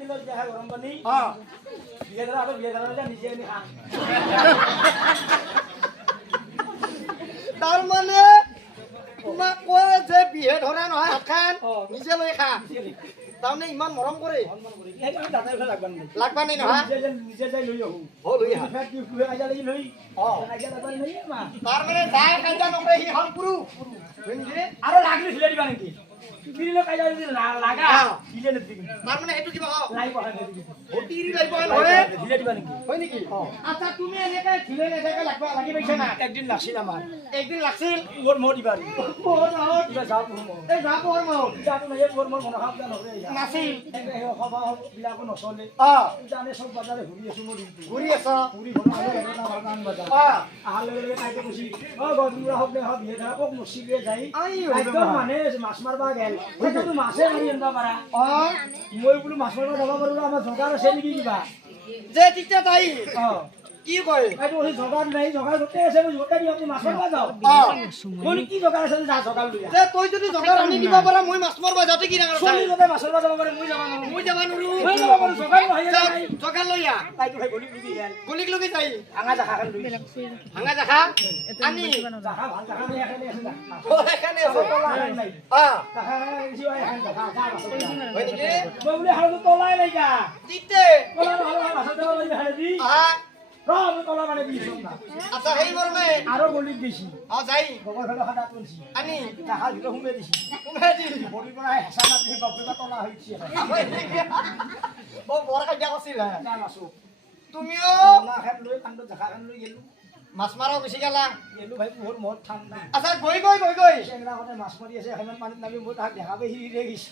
গৰম পানী বিয়ে ধৰা নিজে তাৰ মানে তোমাক কয় যে বিহে ধৰা নহয় হাতখান নিজে লৈ খা তাৰমানে ইমান মৰম কৰে লাগবা নাই নহয় নিজে যাই লৈ আহো লৈ আহা তাৰ মানে যাই কাইজা নকৰে সি হল পুৰুষ আৰু লাগলি ঢিলে দিবা নেকি তিৰিলে কাইজা যদি লাগা ঢিলে নিদিবি তাৰ মানে সেইটো কিবা লাই পঢ়া নিদিবি তিৰি লাগিব নহয় ঢিলে দিবা নেকি হয় নেকি আচ্ছা তুমি এনেকে ঢিলে নেথাকে লাগবা লাগি পাইছা না একদিন লাগছিল আমাৰ একদিন লাগছিল ওৰ মোৰ দিবাৰ বহুত বহুত কিবা যাও মোৰ এই যা পোহৰ মাহ জানো নাই ওর মোর মন খাপ জানো রে নাছিল সভা বিলাকো নচলে জানে সব বাজারে ঘুরি আছো মোর ঘূৰি আছ ঘুরি ঘর আলো না বাগান বাজার আহার লগে লগে তাইকে খুশি ও গদুরা হক নে হক বিয়ে ধরা ওক মুসিবে যাই একদম মানে মাছ মারবা গেল কিন্তু মাছে মারি আনবা পারা মই বলো মাছ মারবা যাবা পারো আমার জগার আছে নেকি কিবা যে তেতিয়া তাই কি কয় আই বলি জগার নাই জগার গোটে আছে মই গোটে দিও মাছ মারবা যাও মই কি জগার আছে যা জগার লইয়া যে তই যদি জগাৰ আনি দিবা পাৰা মই মাছ মাৰবা যাওঁতে কি ডাঙৰ চলি গোটে মাছ মাৰবা যাবা পাৰে মই যাবা না মই যাবা নৰু মই যাবা পাৰো জগাৰ নহয় নাই জগাৰ লৈ আহ তাই তো ভাই গলি লুকি গেল গলিক লগি যাই আঙা জাখা খান লই ভাঙা জাখা আনি জাখা ভাল জাখা নাই এখানে আছে না এখানে আছে নাই জাখা জিও এখানে জাখা হয় নেকি মই বলি হালু তলাই নাই গা দিতে তলা ভালো মাছ দেবা পারি হালে দি আহা রম তলা মানে দিছ না আচ্ছা সেই মৰমে আরো গলি দিছি যাই গোবর ফেলো খাটা তুলছি আনি জাখা দিলো হুমে দিছি উমে দি বডি পৰা হেসা না দি বাপৰে তলা হইছি বৰ কাজিয়া কৰিছিল জান আছো তুমিও তলা খান লৈ কান্দ জাখা খান লৈ গেলু মাছ মাৰা গুচি গেলা গেলু ভাই মোৰ মোৰ ঠান্ডা আচ্ছা গৈ চেংৰা কোনে মাছ মাৰি আছে এখন পানীত নামি মই তাক দেখাবে হিৰে গিছি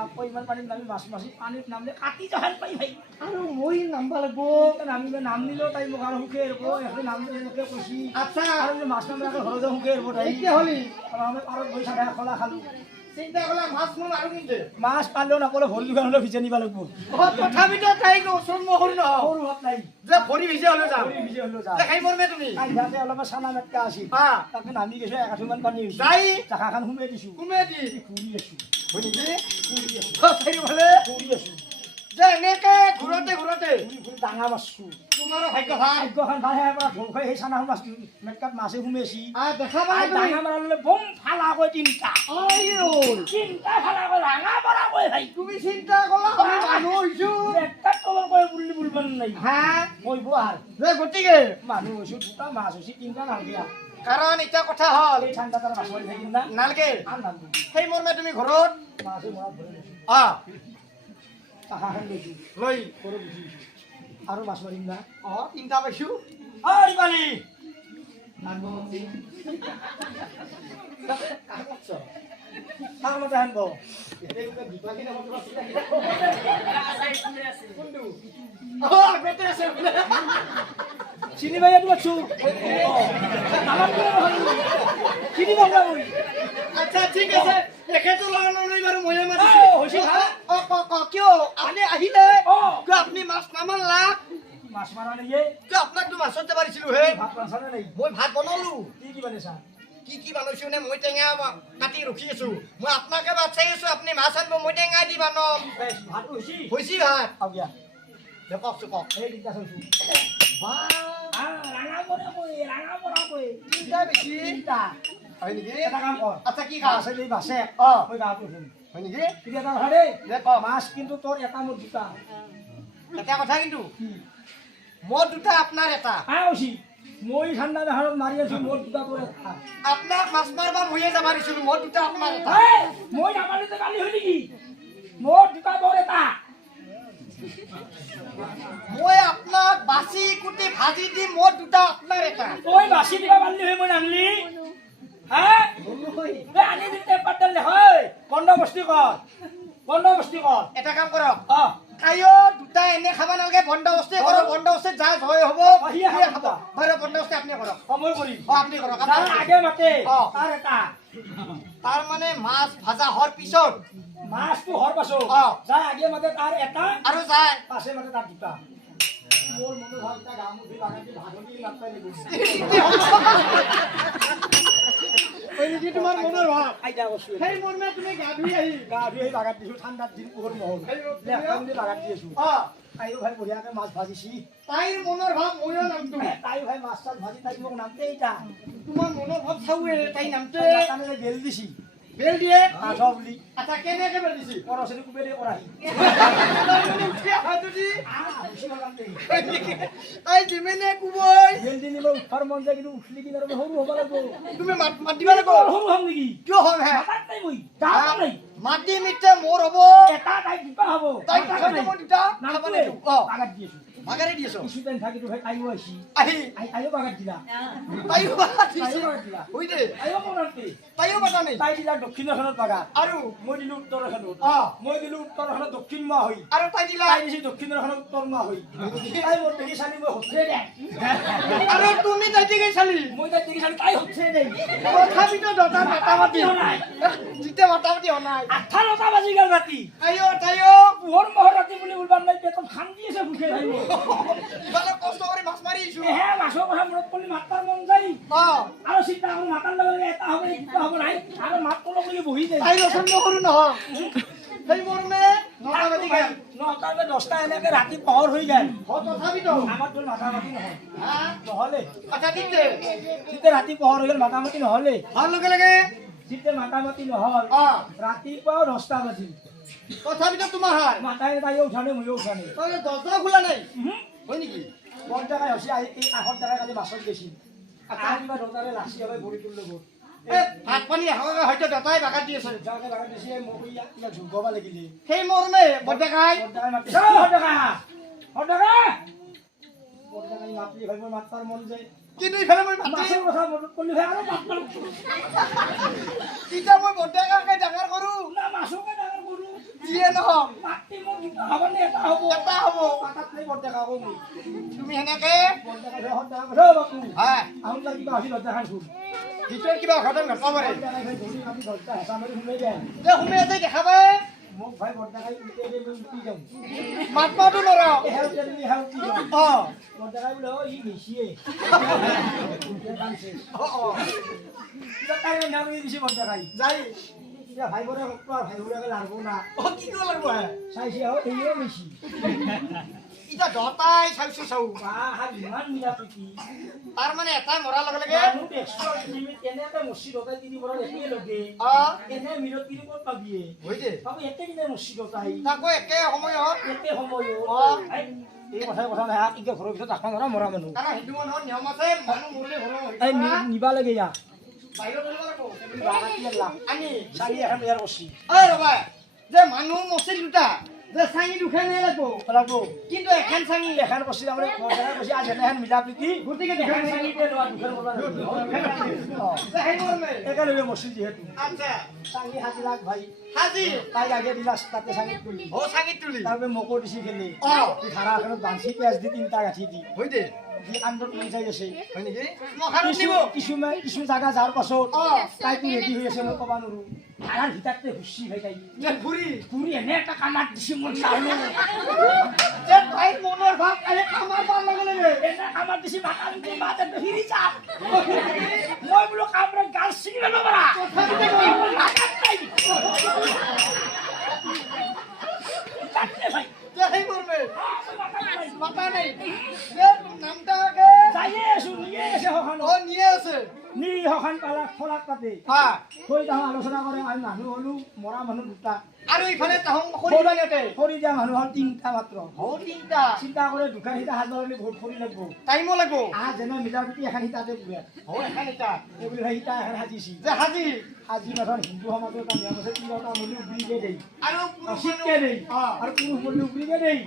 আকৌ ইমান পানীত নামি মাছ মাছি পানীত নামলে কাটি জহান পাই ভাই আৰু মই নামবা লাগব নামিবে নাম নিলেও তাই মোক আৰু সুখে এৰব এখন নাম এনেকে কৈছি আচ্ছা আৰু যে মাছ নামে ঘৰ যে সুখে এৰব তাই এতিয়া হলি আৰু আমি পাৰত গৈ চাদা খলা খালো চিন্তা কলা মাছ মোৰ আৰু কিন্তু মাছ পালেও নাপালেও ভৰি দোকানলৈ ভিজে নিব লাগিব তথাপিতো তাইক ওচৰত মহৰ নহয় সৰু হাত নাই যে ভৰি ভিজে হ'লেও যাম ভৰি ভিজে হ'লেও যা দেখাই মৰমে তুমি কাইজাতে অলপ চানা মেটকা আছিল তাকে নামি গৈছো একাঠুমান পানী হৈছে যাই জাখাখান সোমাই দিছো কুমে দি ঘূৰি আছো হয় নেকি ঘূৰি আছো চাৰিওফালে ঘূৰি আছো যে এনেকে ঘূৰোতে ঘূৰি ডাঙা মাছছো তোমাৰো ভাগ্য ভাল ভাগ্যখন ভাল হে পৰা ঢোল খাই সেই চানাখন মাছ মেটকাত মাছে সোমাইছি দেখা পাই তুমি ডাঙা মাৰালে বম ফালা কৈ তিনিটা তিনিটা ফালা কৈ ডাঙা পৰা কৈ ভাই তুমি চিন্তা কলা আমি মানুহ হৈছো মেটকাত তলৰ কৈ বুলি বুলবান নাই হা মইব আৰু যে গতিকে মানুহ হৈছো দুটা মাছ হৈছে তিনিটা নালগিয়া কাৰণ এতিয়া কথা হ'ল এই ঠাণ্ডা তাৰ মাছ মাৰি থাকিম না নালগে আৰু নালগে সেই মৰ্মে তুমি ঘৰত মাছে মৰাত ধৰি লৈছো চাহাখন লৈছো লৈ সৰু বুজি আৰু মাছ মাৰিম না তিনিটা পাইছো ঐ বালি কাক মতে আনব চিনি পাই ইয়াত পাচ্ছো চিনি পাব আচ্ছা ঠিক আছে এখেতৰ লগত নলই বাৰু ময়ে মাৰিছো কিয় আপুনি আহিলে কিয় আপুনি মাছ নামানলা মাছ মাৰা নেকি কিয় আপোনাকতো মাছতে মাৰিছিলো হে ভাত ৰান্ধানে নাই মই ভাত বনালো কি বনাইছা কি বানাইছো নে মই টেঙা কাটি ৰখি আছো মই আপোনাকে ভাত চাই আছো আপুনি মাছ আনিব মই টেঙা দি বানম ভাত হৈছি হৈছি ভাত খাওঁ দিয়া কওকচোন কওক এই তিনিটা চাইছো তিনিটা বেছি হয় নেকি এটা কাম কৰ আচ্ছা কি খাওঁ আছে যদি বাচে মই গাঁৱত উঠিম হয় নেকি তেতিয়া এটা কথা দেই দে কওক মাছ কিন্তু তোৰ এটা মোৰ দুটা এটা কথা কিন্তু মোৰ দুটা আপোনাৰ এটা হৈছি মই ঠাণ্ডা বেহাৰত মাৰি আছো মোৰ দুটা তোৰ এটা আপোনাক মাছ মাৰবা ময়ে যাব পাৰিছিলো মোৰ দুটা আপোনাৰ এটা মই নামাৰিলে কালি হয় নেকি মোৰ দুটা তোৰ এটা মই আপোনাক বাচি কুটি ভাজি দি মোৰ দুটা আপোনাৰ এটা তই বাচি দিবা পাৰিলি হয় মই নাংলি আনি দিতে পাতল হয় বন্দবস্তি কৰ এটা কাম কৰক অ কাইও দুটা এনে খাব নালাগে বন্দবস্তি কৰক বন্দবস্তি যা জয় হ'ব সিয়ে খাব বাৰু বন্দবস্তি আপুনি কৰক সময় কৰিম আপুনি কৰক তাৰ আগে মাতে তাৰ এটা তাৰ মানে মাছ ভাজা হোৱাৰ পিছত মাছটো হোৱাৰ পাছত যাই আগে মাতে তাৰ এটা আৰু যায় পাছে মাতে তাৰ দুটা মোৰ মনে ভাল এটা গামুঠি লাগাই ভাগনি নাপাই লাগিব ওই যে তোমার মনের ভাব আইডা করছো সেই মর্মে তুমি গা ধুই আহি গা ধুই বাগাত দিছো ঠাণ্ডাৰ দিন পোহৰ মহল লেখামদি বাগাত দিছো তাইও ভাই বঢ়িয়াকে মাছ ভাজিছি তাইৰ মনৰ ভাব ময়ো নামটো তাইও ভাই মাছ চাছ ভাজি তাই মোক নামতে এইটা তোমাৰ মনৰ ভাব চাউৱে তাই নামতে তাই বেল দিছি বেল দিয়ে আঠ বুলি আচ্ছা কেনেকে বেল দিছি পৰচৰি কুবেৰে কৰাহি তাই যিমানে কুবই বেল দি নিব উঠাৰ মন যায় কিন্তু উঠলি কিনে আৰু সৰু হ'ব লাগিব তুমি মাত দিবা লাগিব সৰু হ'ম নেকি কিয় হ'ম হে মাতাত নাই মই গাঁৱত নাই মাটি মিটে মোৰ হ'ব এটা তাই দুটা হ'ব তাই মই দুটা খাব নামটোৱে লাগিব বাগাত দি আছো বাগাৰে দি আছো কিছুদিন থাকিতো ভাই তাইও আহিছি আহি তাইও বাগাত দিলা তাইও তাইও বাগাত দিলা হৈ দে তাইও মনতে তাইও মাতা নাই তাই দিলা দক্ষিণখনত বাগাত আৰু মই দিলো উত্তৰখনত মই দিলো উত্তৰখনত দক্ষিণ মাহ হৈ আৰু তাই দিলা তাই দিছি দক্ষিণখনত উত্তৰ মাহ হৈ তাই মোৰ দেখি চালি মই হচ্ছে দে আৰু তুমি তাই দিকে চালি মই তাই দেখি চালি তাই হচ্ছে দে তথাপিতো দটা মাতা মাতি নাই জিতে মাতা মাতি নাই 8:30 বাজি গেল ৰাতি তাইও পোহৰ মহৰ ৰাতি বুলি উলবাৰ নাই পেটত খান্দি আছে ভুকে ভাইব ইফালে কষ্ট কৰি মাছ মাৰি আহিছো হে মাছৰ কথা মনত পৰি মাতাৰ মন যায় আৰু চিন্তা কৰি মাতাৰ লগে এটা হ'ব দুটা হ'ব নাই আৰু মাত কলক বুলি বহি যায় তাই ৰচন নকৰো নহয় সেই মৰ্মে 9টা বাজি গেল 9টা বা 10টা এনেকে ৰাতি পোহৰ হৈ গেল তথাপিতো আমাৰ তোৰ মাথা মাতি নহয় হা নহ'লে আচ্ছা দিতে যেতিয়া ৰাতি পোহৰ হৈ গেল মাথা মাতি নহ'লে ভাল লগে লগে যেতিয়া মাথা মাতি নহ'ল ৰাতিপুৱা 10টা বাজিল তথাপিতো তোমাৰ হাৰ মাথায় তাইও উঠানে ময়ো উঠানে তই দৰজা খোলা নাই হয় নেকি বৰ জেগাই হৈছে আহি এই কাষৰ জেগাই কালি মাছত গৈছিল আৰু কিবা দৰজাৰে লাচি হবে ভৰি তুলিব ভাত পানী এখনকে হয়তো দেউতাই বাগাত দি আছে যাওঁতে বাগান দিছে মোক ইয়াত ঝুগবা লাগিলে সেই মৰ্মে বৰডেকাই বৰডেকাই মাতিছে বৰডেকা বৰডেকা বৰডেকাই মাতি ভাই মোৰ মাতাৰ মন যায় কিন্তু ইফালে মই মাতি মাছৰ কথা মনত পৰিলে ভাই আৰু মাত মাৰো এতিয়া মই বৰডেকাকে ডাঙৰ কৰো না মাছকে ডাঙৰ কৰো যিয়ে নহওক মাতি মোক দুটা হ'ব নে এটা হ'ব এটা হ'ব মাতাত নাই বৰডেকা কওঁ মই তুমি সেনেকে বৰডেকাই সদায় ৰ বাপু হা আহোঁ তাক কিবা আছিল বৰডেকা খান ভিতৰত কিবা ঘটন ঘটাব পাৰে বৰডেকাই ভাই ধৰি মাতি দৰজা হেঁচা মাৰি সোমাই যায় যে সোমে আছে দেখাবা মোক ভাই বৰডেকাই উঠে মই উঠি যাওঁ মাত মাতো নৰাও হেল্প দিলি হেল্প দি বৰডেকাই বোলে ই নিচিয়ে তাই নাম দিছে বৰডেকাই যাই এতিয়া ভাই বৰে ভাই বৰে লাগব না কি কৰিব লাগিব হে চাইছে আৰু এইয়ে নিছি এতিয়া দতাই চাইছো চাও বাহ ইমান মিলা প্ৰীতি তাৰ মানে এটা মৰাৰ লগে লগে মানুহ দেখছো এনে এটা মছজিদ হতাই তিনি বড় একে লগে এনে মিলত তিনি ক'ত পাবিয়ে হৈ দে পাবি একে দিনে মছজিদ হতাই তাকো একে সময়ত একে সময় এই কথা নাই এতিয়া ঘৰৰ ভিতৰত ৰাখবা নোৱাৰা মৰা মানুহ কাৰণ হিন্দু মানুহৰ নিয়ম আছে মানুহ মৰিলে এই নিবা লাগে ইয়াক বাহিৰত আনিব লাগিব বাগাতীয়াৰ লাভ আনি চাৰি এখন ইয়াৰ কৰছি ঐ ৰবা যে মানুহ মছিল দুটা যে চাঙি দুখান লাগিব লাগব কিন্তু এখন চাঙি এখন কৰছি তাৰমানে বৰডেকাই কৈছে আজি এখন মিলা প্ৰীতি গতিকে দুখন দুখান চাঙিতে লোৱা দুখন বলা একেলগে মছজিদ যিহেতু আচ্ছা চাঙি সাজি লাগ ভাই হাজি তাইক আগে দিলা তাতে চাঙিত তুলি ও চাঙিত তুলি তাৰপৰা মোকো দিছি খেলি ধাৰা এখনত বান্ধি পিঁয়াজ দি তিনিটা গাঁঠি দি হৈ দে দি আন্দত লৈ যাই আছে হয় নেকি মখানত নিব কিছু জাগা যাৰ পাছত তাইতো ৰেডি হৈ আছে মই ক'বা নোৱাৰো ধাৰাৰ ভিতৰতে ঘুচি ভাই তাই ঘূৰি ঘূৰি এনে এটা কামাত দিছে মোৰ চাউলো যে তাইৰ মনৰ ভাৱ কালি আমাৰ পাৰ লগে লগে এনে কামাত দিছে মাতাল দি মাতে হিৰি যা মই বোলো কামৰে গাল ছিঙি ল'ব পাৰা মাতাত নাই তাতে ভাই সেই মৰ্মে মাতা নাই নামটা যাইয়ে আছো নিয়ে আছে সখন নিয়ে আছে নি সখন পালাক ফলাক পাতে থৈ তাহোঁ আলোচনা কৰে আমি মানুহ হ'লো মৰা মানুহ দুটা আৰু ইফালে তাহোঁ খৰিবা নেতে খৰি দিয়া মানুহ হ'ল তিনিটা মাত্ৰ তিনিটা চিন্তা কৰে দোকান সিটা সাজবা হ'লে বহুত খৰি লাগব টাইমো লাগিব যেনে মিলা প্ৰীতি এখন সিটাতে পুৰে এখন ইটা এইবুলি ভাই সিটা এখন সাজিছি যে হাজি আজি মাথন হিন্দু সমাজৰ কাম আছে তিনিটা মূল্য উবৰিকে দেই আৰু চিটকে দেই আৰু পুৰুষ মূল্য উবৰিকে দেই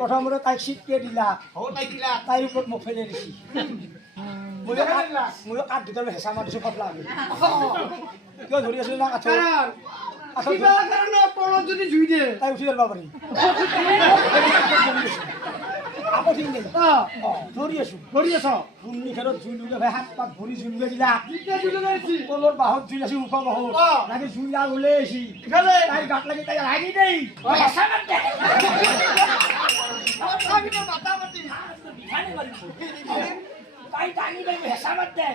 প্ৰথমতে তাইক চিটকে দিলা তাইৰ ওপৰত মোক ফেলে দিছি ময়ো কাঠ দুটাৰ হেঁচা মাৰিছো ফটলা কিয় ধৰি আছিলো না কাঠৰ যদি জুই দিয়ে তাই উঠি যাব পাৰি আকৌ ঠিক নেই ধৰি আছ ভূমি খেৰত জুই লুগে ভাই হাত পাত ভৰি জুই লুগে দিলা তলৰ বাহত জুই আছে ওখ বাহত লাগি জুই লাগ ওলাই আহিছি তাই গাত লাগি তাই লাগি দেই হেঁচা মাতে মাতা মাতি তাই টানি লৈ হেঁচা মাতে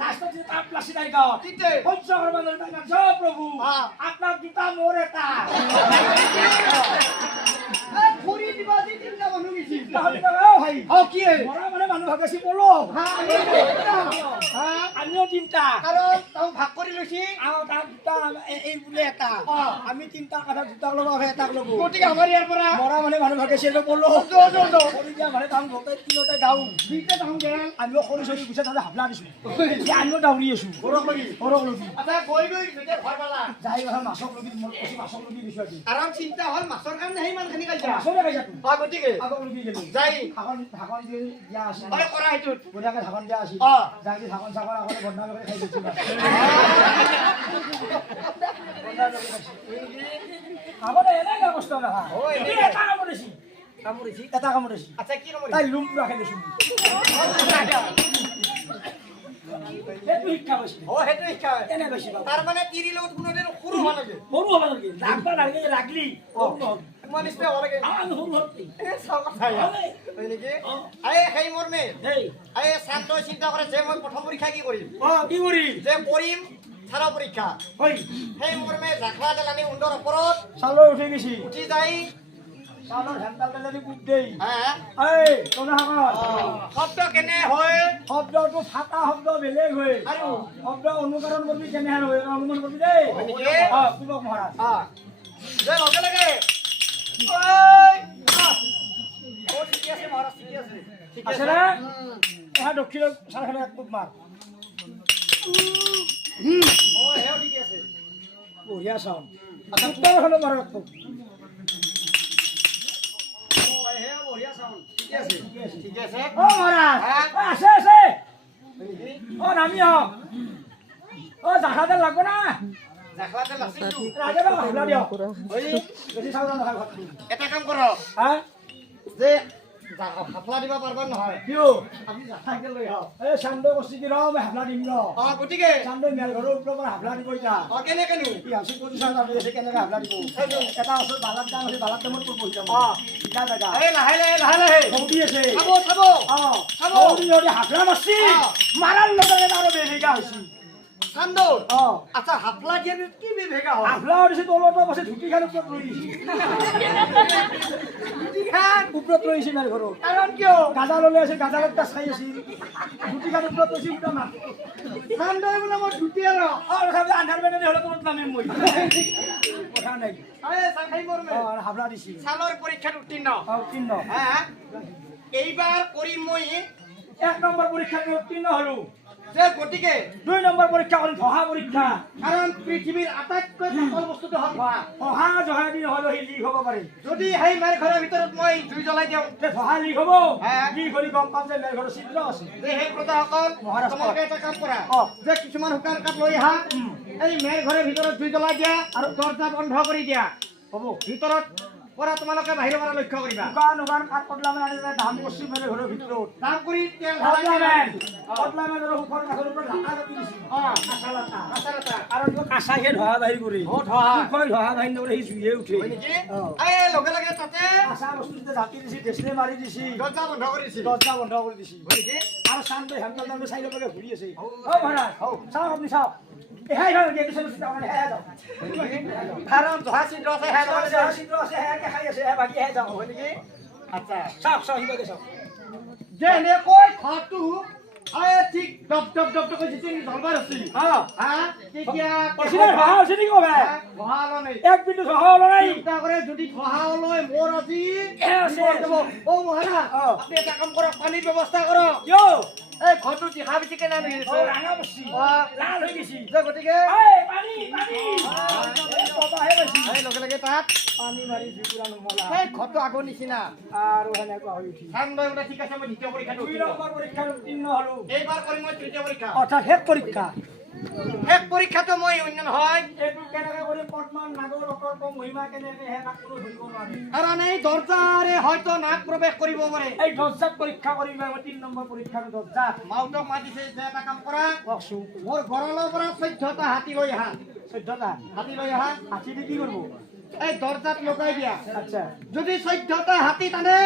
লাষ্টত তাৰ প্লাসিদাই গাঁও কিতে? পঞ্চগড় বাজার টাকা জয় প্রভু হ্যাঁ। আপনার দুটা মোর এটা এই খড়ি দিবা দি তিনটা মানুহ গেছি তাহলে তো ভাই কি মরা মানে মানুহ ভাগেছি বলো আমিও তিনটা কারণ তাও ভাগ কৰি লৈছি আৰু তাৰ দুটা এই বোলে এটা আমি তিনটা কথা দুটাক ল'ব এটাক ল'ব গতিকে আমাৰ ইয়াৰ পৰা মৰা মানে মানুহ ভাগেছি বলো যো সৰু দিয়া মানে তাম গোটেই তিনিওটাই গাওঁ দুইটা দাম গেল আমিও সৰু চলি গুছে তাতে হাবলা দিছোঁ আমিও দাউৰি আছোঁ ঘৰক লাগি সৰক লগি আচ্ছা গৈ গৈ যেতিয়া ঘৰ পালা যাই কথা মাছক লগি মই কৈছোঁ মাছক লগি দিছোঁ আজি আৰাম চিন্তা হ'ল মাছৰ কাৰণে সেই ইমানখিনি কাইছা মাছৰে খাইছা তুমি গতিকে আগত লগি গেলোঁ যাই ঢাকন দিয়া আছিল কৰা সেইটোত বঢ়িয়াকৈ ঢাকন দিয়া আছিল অ যাই ঢাকন চাকন আগতে বন্ধা কৰি খাই দিছোঁ আগতে এনেকৈ কষ্ট দেখা এটা কামুৰিছি এটা কামুৰিছি আচ্ছা কি নম্বৰ তাই লুমটো ৰাখি দিছোঁ সেইটো শিক্ষা পাইছোঁ সেইটো শিক্ষা কেনে পাইছোঁ তাৰ মানে তিৰি লগত কোনোদিন সৰু হোৱা লাগে সৰু হ'ব নালাগে ৰাখবা নালাগে ৰাখলি সৰু নহ'ব তোমাৰ নিচিনা হ'ব লাগে আমি সৰু হ'লি চাওঁ কথা হয় নেকি সেই মৰ্মে দেই চান্তই চিন্তা কৰে যে মই প্ৰথম পৰীক্ষা কি কৰিম কি কৰি যে কৰিম চাৰা পৰীক্ষা হয় সেই মৰ্মে জাখলা দেলানি উণ্ডৰ ওপৰত চালৈ উঠি গৈছি উঠি যাই চালৰ হেণ্ডাল পেলানি কোব দেই হা এই তনাহাকত শব্দ কেনে হয় শব্দটো ফাটা শব্দ বেলেগ হয় আৰু শব্দ অনুকৰণ কৰিবি কেনেহেন হয় অনুমান কৰিবি দেই নেকি? কুলক মহাৰাজ যে লগে লগে ঠিকে আছে মহাৰাজ ঠিকে আছে ঠিকে আছে না এয়া দক্ষিণৰ চাৰখানে এক কোব মাৰ সেও ঠিকে আছে বঢ়িয়া চাউণ্ড উত্তৰখনে মাৰ এক কোব সেও বঢ়িয়া চাউণ্ড ঠিকে আছে ঠিকে আছে মহাৰাজ হা? আছে আছে নামি আহক জাখাতে লাগব না জাখলাতে লাচিটো ৰাজে বা ভাবলা দিয়ক ঐ বেছি চাউল নাখায় ভাত এটা কাম কৰক হা যে হাফলা দিব পাৰিবা নহয় কিয় আপুনি জাখাকে লৈ আহক এই চান্দৈ কষ্টি দি মই হাবলা দিম ন গতিকে চান্দৈ মেল ঘৰৰ ওপৰৰ পৰা হাবলা দিব এতিয়া কেনেকেনো ই হাউচিং পজিশ্যন আছে কেনেকৈ হাবলা দিব এটা ওচৰত বালাত দাম আছে বালাত দামত বহি যাম ইটা জেগা এই লাহে লাহে লাহে লাহে সৌদি আছে চাব চাব চাব। সৌদি যদি হাবলা মাৰছি মাৰাৰ লগে লগে আৰু বেলেগা হৈছে চান্দৰ আচ্ছা হাফলা দিয়া কি বিভেগা হয় হাবলা দিছে তলত আছে ধুতি খান ওপৰত ৰৈ দিছে ওপৰত ৰৈছে মেল ঘৰৰ কাৰণ কিয় গাজা ললে আছে গাজালত গাছ খাই আছিল ধুতি খান ওপৰত ৰৈছে উল্টা মাত চান্দৰ বোলে মই ধুতি আৰু আন্ধাৰ বেনে হলে তলত নামিম মই কথা নাই চাই মৰমে হাবলা দিছি চালৰ পৰীক্ষাত উত্তীৰ্ণ উত্তীৰ্ণ হা এইবাৰ কৰিম মই 1 নম্বৰ পৰীক্ষাত উত্তীৰ্ণ হলো যে গতিকে 2 নম্বৰ পৰীক্ষা কৰিম ধহা পৰীক্ষা কাৰণ পৃথিৱীৰ আটাইতকৈ সফল বস্তুটো হ'ল ধোঁৱা ধহা জহা দিন হলো সি লিক হ'ব পাৰে যদি সেই মেৰ ঘৰৰ ভিতৰত মই জুই জ্বলাই দিওঁ ধহা লিক হ'ব লিক হ'লে গম পাম যে মেল ঘৰৰ ছিদ্ৰ আছে যে সেই প্ৰজাসকল মহাৰাজ তোমালোকে এটা কাম কৰা যে কিছুমান শুকান কাঠ লৈ আহা এই মেৰ ঘৰৰ ভিতৰত জুই জ্বলাই দিয়া আৰু দৰ্জা বন্ধ কৰি দিয়া হ'ব ভিতৰত পৰা তোমালোকে বাহিৰৰ পৰা লক্ষ্য কৰিবা দোকান দোকান কাঠ পটলা মানে ধান বস্তু মেলে ঘৰৰ ভিতৰত কাম কৰি তেল পটলা মেলৰ ওপৰত কাঠৰ ওপৰত লাটা কাটি দিছিল কাঁচা লাটা আচলতে কাৰণ কাঁচাহে ধহা বাহিৰ কৰি ধোঁৱা ধহা বাহিৰ নকৰে সি জুইয়ে উঠে হয় নেকি এই লগে লগে তাতে কাঁচা বস্তু যেতিয়া জাপি দিছি ডেচলে মাৰি দিছি দৰ্জা বন্ধ কৰিছিল দৰ্জা বন্ধ কৰি দিছি হয় নেকি আৰু চানটো হেমকাল দামটো চাইড লগে ঘূৰি আছে মহাৰাজ চাওক আপুনি চাওক এহাই ভাল গেটো চাই মানে হেয়া যাওক কাৰণ ধোঁৱা ছিদ্ৰ আছে চিত্ৰ আছে হেয়াকে খাই আছে হে বাকী হে যাওক হয় নেকি আচ্ছা চাওক চাওক সিবাকে চাওক যে এনেকৈ ঘৰটো ঠিক ডব ডব ডব ডব যেতিয়া জ্বলবাৰ আছিল তেতিয়া অচিনাই ধহা হৈছে নেকি কবে ধোঁৱা ওলোৱা নাই এক বিন্দু ধহা ওলোৱা নাই চিন্তা কৰে যদি ধোঁৱা ওলাই মোৰ আজি আছে। মহাৰাজ আপুনি এটা কাম কৰক পানীৰ ব্যৱস্থা কৰক কিয় এই ঘৰটো দেখা বেছি কেনে গৈছে ৰাঙা বস্তি লাল হৈ গৈছি যে গতিকে পানী পানী কবাহে গৈছি এই লগে লগে তাত পানী মাৰি জুইকুৰা নমলা সেই ঘৰটো আগৰ নিচিনা আৰু সেনেকুৱা হৈ উঠি চান্দৈ বোলে ঠিক আছে মই দ্বিতীয় পৰীক্ষাটো 2 নম্বৰ পৰীক্ষাত উত্তীৰ্ণ হলো এইবাৰ কৰিম মই তৃতীয় পৰীক্ষা অৰ্থাৎ শেষ পৰীক্ষা শেষ পৰীক্ষাটো মই অন্য নহয় এইটো কেনেকে কৰি পদ্মান নাগৰ অকল্প মহিমা কেনেকে হে তাক কোনো ধৰিব নোৱাৰে কাৰণ এই দৰ্জাৰে হয়তো নাক প্ৰৱেশ কৰিব পাৰে এই দৰ্জাত পৰীক্ষা কৰিম মই 3 নম্বৰ পৰীক্ষাৰ দৰ্জাত মাউতক মাতিছে যে এটা কাম কৰা কওকচোন মোৰ ঘৰলৈ পৰা 14টা হাতী লৈ আহা 14টা হাতী লৈ আহা হাতী দি কি কৰিব এই দৰ্জাত লগাই দিয়া আচ্ছা যদি 14টা হাতী টানে